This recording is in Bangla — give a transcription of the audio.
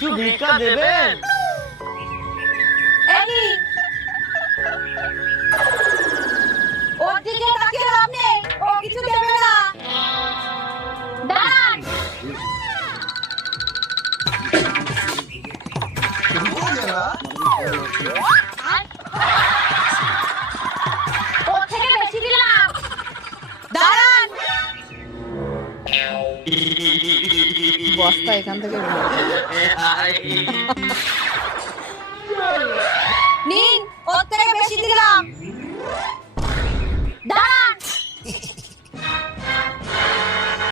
কিছু ভিক্ষা দেবেন? ওর দিকে তাকিয়ে লাভ নেই, ও কিছু দেবে না। দাঁড়ান। ওর থেকে বেশি দিলাম। দাঁড়ান। বস্তা এখান থেকে নিন, ওর থেকে বেশি দিলাম।